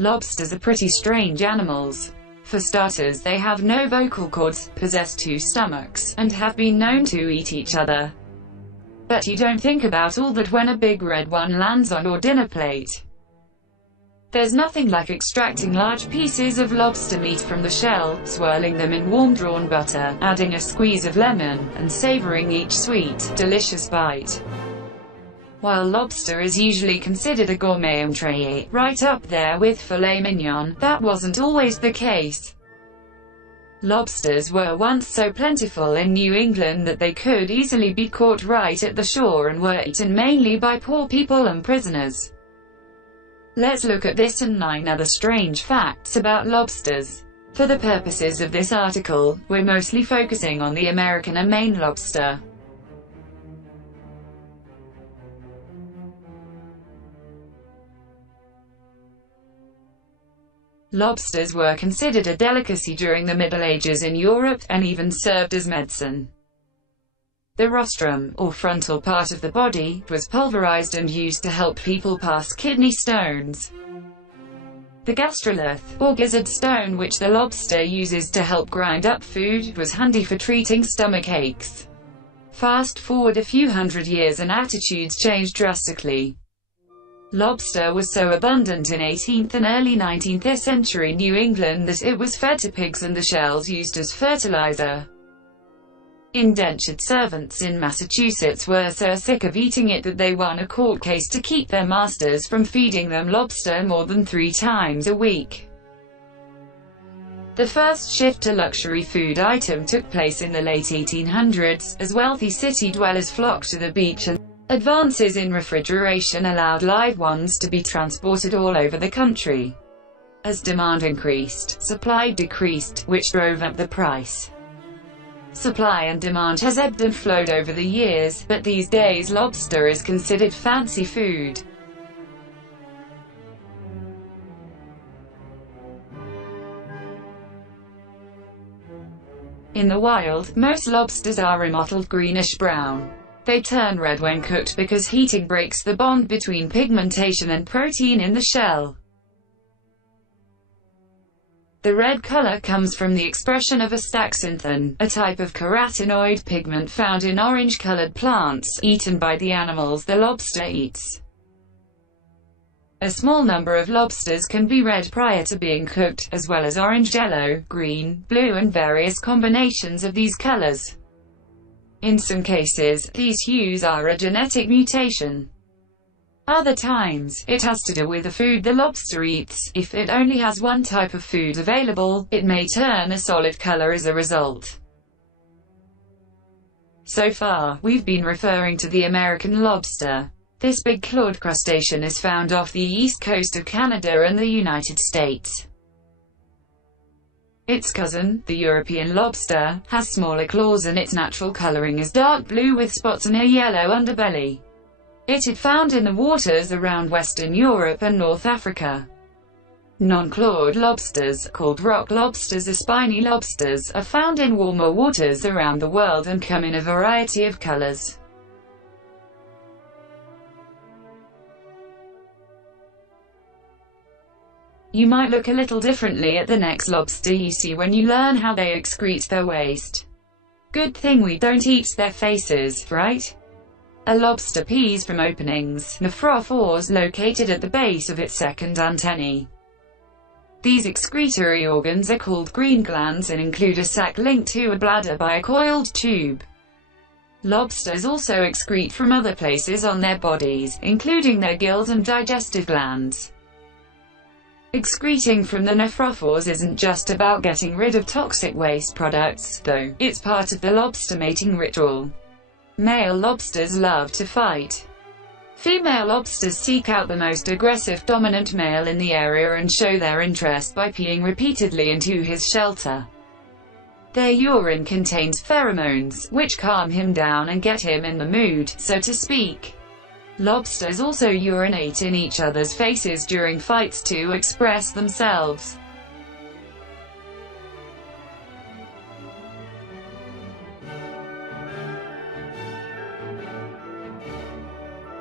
Lobsters are pretty strange animals. For starters, they have no vocal cords, possess two stomachs, and have been known to eat each other. But you don't think about all that when a big red one lands on your dinner plate. There's nothing like extracting large pieces of lobster meat from the shell, swirling them in warm drawn butter, adding a squeeze of lemon, and savoring each sweet, delicious bite. While lobster is usually considered a gourmet entrée, right up there with filet mignon, that wasn't always the case. Lobsters were once so plentiful in New England that they could easily be caught right at the shore and were eaten mainly by poor people and prisoners. Let's look at this and 9 other strange facts about lobsters. For the purposes of this article, we're mostly focusing on the American and Maine lobster. Lobsters were considered a delicacy during the Middle Ages in Europe, and even served as medicine. The rostrum, or frontal part of the body, was pulverized and used to help people pass kidney stones. The gastrolith, or gizzard stone which the lobster uses to help grind up food, was handy for treating stomach aches. Fast forward a few hundred years and attitudes changed drastically. Lobster was so abundant in 18th and early 19th century New England that it was fed to pigs and the shells used as fertilizer. Indentured servants in Massachusetts were so sick of eating it that they won a court case to keep their masters from feeding them lobster more than 3 times a week. The first shift to luxury food item took place in the late 1800s, as wealthy city dwellers flocked to the beach, and advances in refrigeration allowed live ones to be transported all over the country. As demand increased, supply decreased, which drove up the price. Supply and demand has ebbed and flowed over the years, but these days lobster is considered fancy food. In the wild, most lobsters are a mottled greenish-brown. They turn red when cooked because heating breaks the bond between pigmentation and protein in the shell. The red color comes from the expression of astaxanthin, a type of carotenoid pigment found in orange-colored plants, eaten by the animals the lobster eats. A small number of lobsters can be red prior to being cooked, as well as orange, yellow, green, blue and various combinations of these colors. In some cases, these hues are a genetic mutation. Other times, it has to do with the food the lobster eats. If it only has one type of food available, it may turn a solid color as a result. So far, we've been referring to the American lobster. This big clawed crustacean is found off the east coast of Canada and the United States. Its cousin, the European lobster, has smaller claws and its natural coloring is dark blue with spots and a yellow underbelly. It is found in the waters around Western Europe and North Africa. Non-clawed lobsters, called rock lobsters or spiny lobsters, are found in warmer waters around the world and come in a variety of colors. You might look a little differently at the next lobster you see when you learn how they excrete their waste. Good thing we don't eat their faces, right? A lobster pees from openings, nephrophores, located at the base of its second antennae. These excretory organs are called green glands and include a sac linked to a bladder by a coiled tube. Lobsters also excrete from other places on their bodies, including their gills and digestive glands. Excreting from the nephrophores isn't just about getting rid of toxic waste products, though. It's part of the lobster mating ritual. Male lobsters love to fight. Female lobsters seek out the most aggressive dominant male in the area and show their interest by peeing repeatedly into his shelter. Their urine contains pheromones, which calm him down and get him in the mood, so to speak. Lobsters also urinate in each other's faces during fights to express themselves.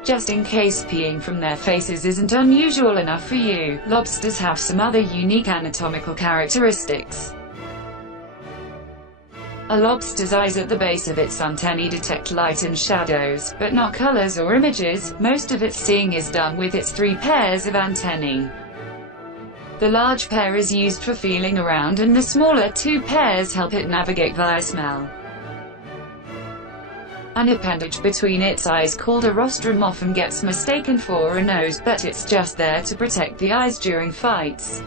Just in case peeing from their faces isn't unusual enough for you, lobsters have some other unique anatomical characteristics. A lobster's eyes at the base of its antennae detect light and shadows, but not colors or images. Most of its seeing is done with its 3 pairs of antennae. The large pair is used for feeling around and the smaller 2 pairs help it navigate via smell. An appendage between its eyes called a rostrum often gets mistaken for a nose, but it's just there to protect the eyes during fights.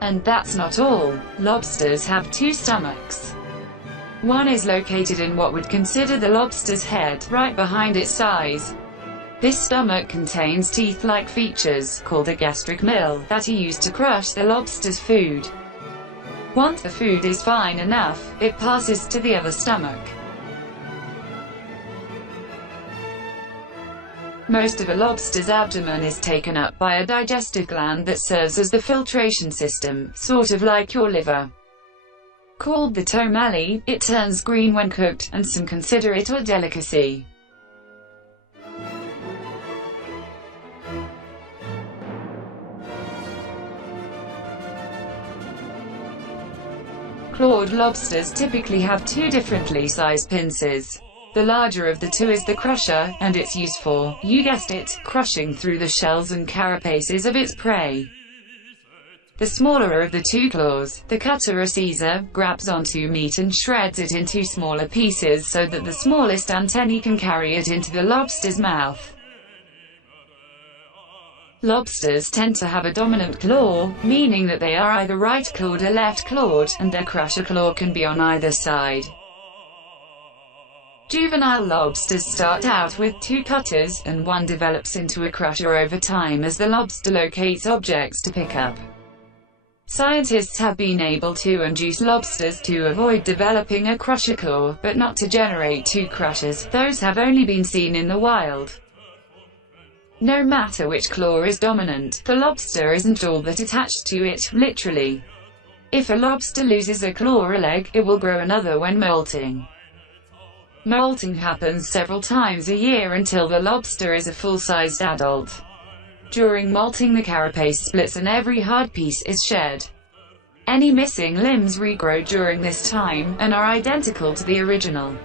And that's not all. Lobsters have 2 stomachs. One is located in what would consider the lobster's head, right behind its eyes. This stomach contains teeth-like features, called a gastric mill, that are used to crush the lobster's food. Once the food is fine enough, it passes to the other stomach. Most of a lobster's abdomen is taken up by a digestive gland that serves as the filtration system, sort of like your liver. Called the tomalley, it turns green when cooked, and some consider it a delicacy. Clawed lobsters typically have 2 differently sized pincers. The larger of the 2 is the crusher, and it's used for, you guessed it, crushing through the shells and carapaces of its prey. The smaller of the 2 claws, the cutter or seizer, grabs onto meat and shreds it into smaller pieces so that the smallest antennae can carry it into the lobster's mouth. Lobsters tend to have a dominant claw, meaning that they are either right-clawed or left-clawed, and their crusher claw can be on either side. Juvenile lobsters start out with 2 cutters, and one develops into a crusher over time as the lobster locates objects to pick up. Scientists have been able to induce lobsters to avoid developing a crusher claw, but not to generate 2 crushers. Those have only been seen in the wild. No matter which claw is dominant, the lobster isn't all that attached to it, literally. If a lobster loses a claw or a leg, it will grow another when molting. Molting happens several times a year until the lobster is a full-sized adult. During molting, the carapace splits and every hard piece is shed. Any missing limbs regrow during this time, and are identical to the original.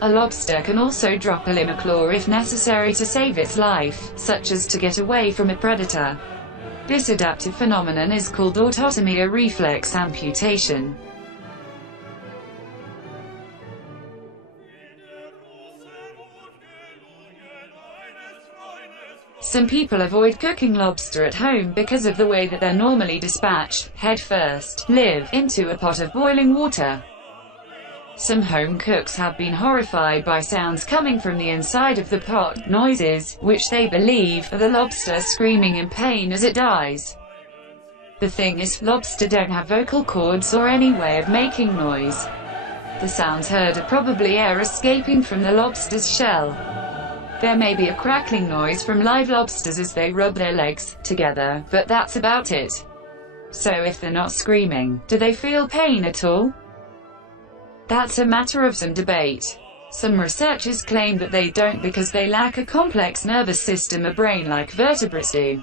A lobster can also drop a limb or claw if necessary to save its life, such as to get away from a predator. This adaptive phenomenon is called autotomy or reflex amputation. Some people avoid cooking lobster at home because of the way that they're normally dispatched, head first, live, into a pot of boiling water. Some home cooks have been horrified by sounds coming from the inside of the pot, noises, which they believe, are the lobster screaming in pain as it dies. The thing is, lobster don't have vocal cords or any way of making noise. The sounds heard are probably air escaping from the lobster's shell. There may be a crackling noise from live lobsters as they rub their legs together, but that's about it. So if they're not screaming, do they feel pain at all? That's a matter of some debate. Some researchers claim that they don't because they lack a complex nervous system or brain like vertebrates do.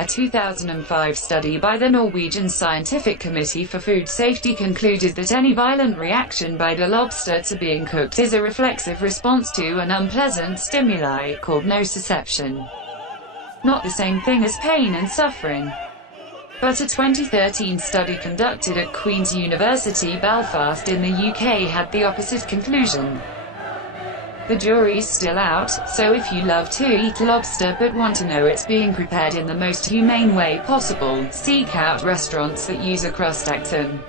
A 2005 study by the Norwegian Scientific Committee for Food Safety concluded that any violent reaction by the lobster to being cooked is a reflexive response to an unpleasant stimuli, called nociception. Not the same thing as pain and suffering. But a 2013 study conducted at Queen's University Belfast in the UK had the opposite conclusion. The jury's still out, so if you love to eat lobster but want to know it's being prepared in the most humane way possible, seek out restaurants that use a crustacton,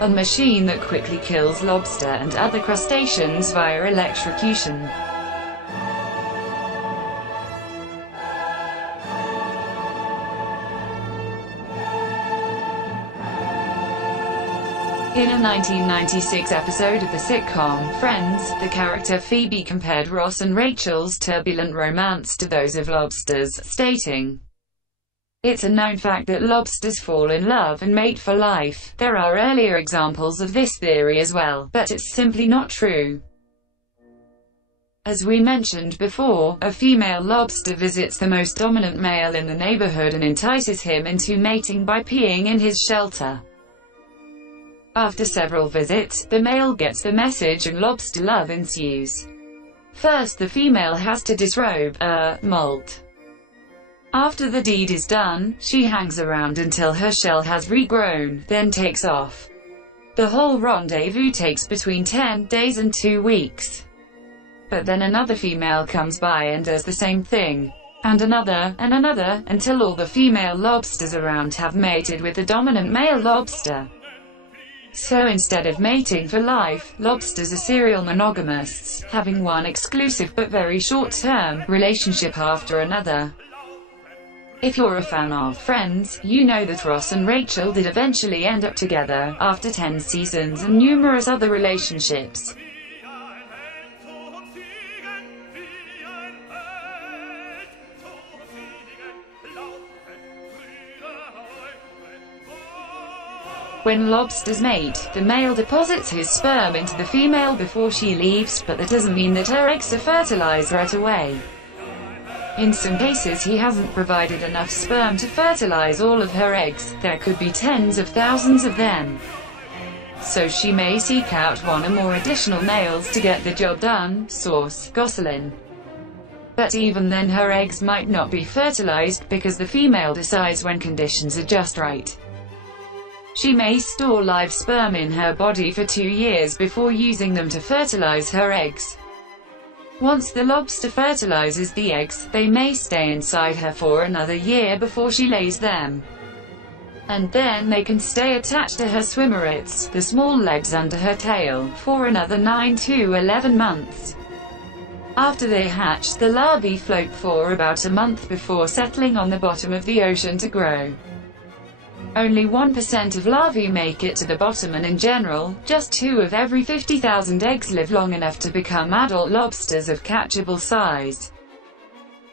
a machine that quickly kills lobster and other crustaceans via electrocution. In a 1996 episode of the sitcom Friends, the character Phoebe compared Ross and Rachel's turbulent romance to those of lobsters, stating, "It's a known fact that lobsters fall in love and mate for life. There are earlier examples of this theory as well, but it's simply not true." As we mentioned before, a female lobster visits the most dominant male in the neighborhood and entices him into mating by peeing in his shelter. After several visits, the male gets the message and lobster love ensues. First, the female has to disrobe, molt. After the deed is done, she hangs around until her shell has regrown, then takes off. The whole rendezvous takes between 10 days and 2 weeks. But then another female comes by and does the same thing. And another, until all the female lobsters around have mated with the dominant male lobster. So instead of mating for life, lobsters are serial monogamists, having one exclusive but very short-term relationship after another. If you're a fan of Friends, you know that Ross and Rachel did eventually end up together, after 10 seasons and numerous other relationships. When lobsters mate, the male deposits his sperm into the female before she leaves, but that doesn't mean that her eggs are fertilized right away. In some cases he hasn't provided enough sperm to fertilize all of her eggs, there could be tens of thousands of them. So she may seek out one or more additional males to get the job done, source, Gosselin. But even then her eggs might not be fertilized, because the female decides when conditions are just right. She may store live sperm in her body for 2 years before using them to fertilize her eggs. Once the lobster fertilizes the eggs, they may stay inside her for another year before she lays them. And then they can stay attached to her swimmerets, the small legs under her tail, for another 9 to 11 months. After they hatch, the larvae float for about a month before settling on the bottom of the ocean to grow. Only 1% of larvae make it to the bottom, and in general, just 2 of every 50,000 eggs live long enough to become adult lobsters of catchable size.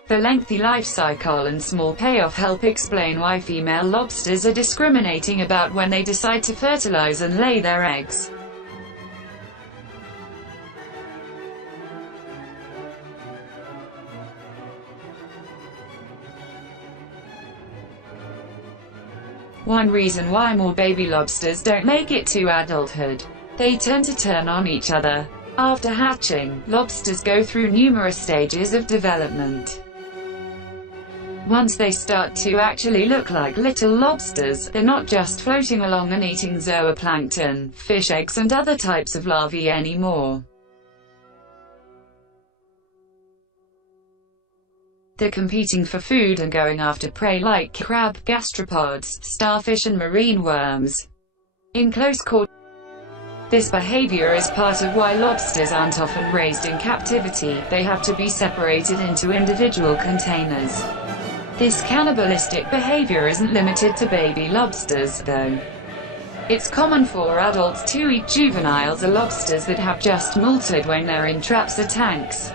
The lengthy life cycle and small payoff help explain why female lobsters are discriminating about when they decide to fertilize and lay their eggs. One reason why more baby lobsters don't make it to adulthood. They tend to turn on each other. After hatching, lobsters go through numerous stages of development. Once they start to actually look like little lobsters, they're not just floating along and eating zooplankton, fish eggs and other types of larvae anymore. They're competing for food and going after prey like crab, gastropods, starfish and marine worms. In close quarters, this behavior is part of why lobsters aren't often raised in captivity. They have to be separated into individual containers. This cannibalistic behavior isn't limited to baby lobsters, though. It's common for adults to eat juveniles or lobsters that have just molted when they're in traps or tanks.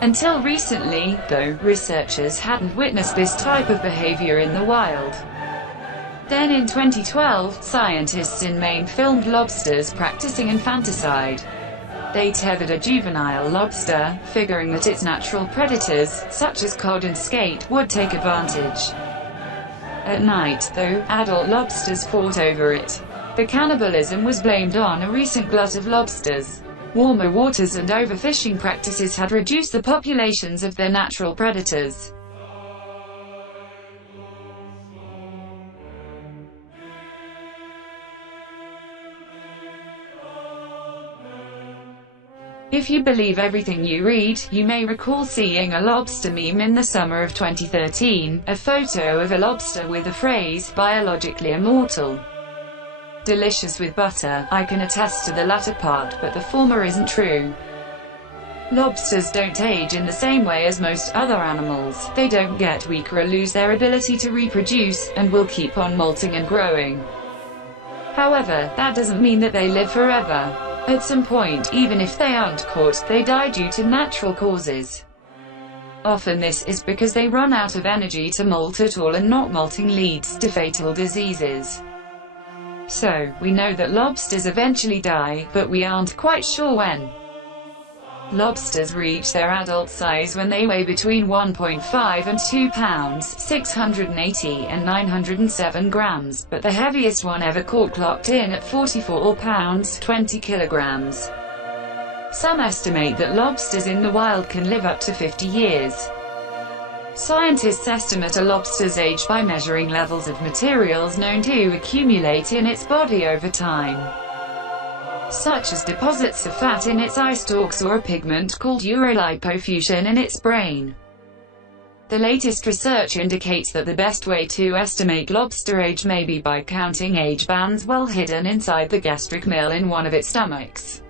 Until recently, though, researchers hadn't witnessed this type of behavior in the wild. Then in 2012, scientists in Maine filmed lobsters practicing infanticide. They tethered a juvenile lobster, figuring that its natural predators, such as cod and skate, would take advantage. At night, though, adult lobsters fought over it. The cannibalism was blamed on a recent glut of lobsters. Warmer waters and overfishing practices had reduced the populations of their natural predators. If you believe everything you read, you may recall seeing a lobster meme in the summer of 2013, a photo of a lobster with the phrase, "biologically immortal. Delicious with butter." I can attest to the latter part, but the former isn't true. Lobsters don't age in the same way as most other animals. They don't get weaker or lose their ability to reproduce, and will keep on molting and growing. However, that doesn't mean that they live forever. At some point, even if they aren't caught, they die due to natural causes. Often this is because they run out of energy to molt at all, and not molting leads to fatal diseases. So, we know that lobsters eventually die, but we aren't quite sure when. Lobsters reach their adult size when they weigh between 1.5 and 2 pounds, 680 and 907 grams, but the heaviest one ever caught clocked in at 44 pounds, 20 kilograms. Some estimate that lobsters in the wild can live up to 50 years. Scientists estimate a lobster's age by measuring levels of materials known to accumulate in its body over time, such as deposits of fat in its eye stalks or a pigment called urolipofuscin in its brain. The latest research indicates that the best way to estimate lobster age may be by counting age bands well hidden inside the gastric mill in one of its stomachs.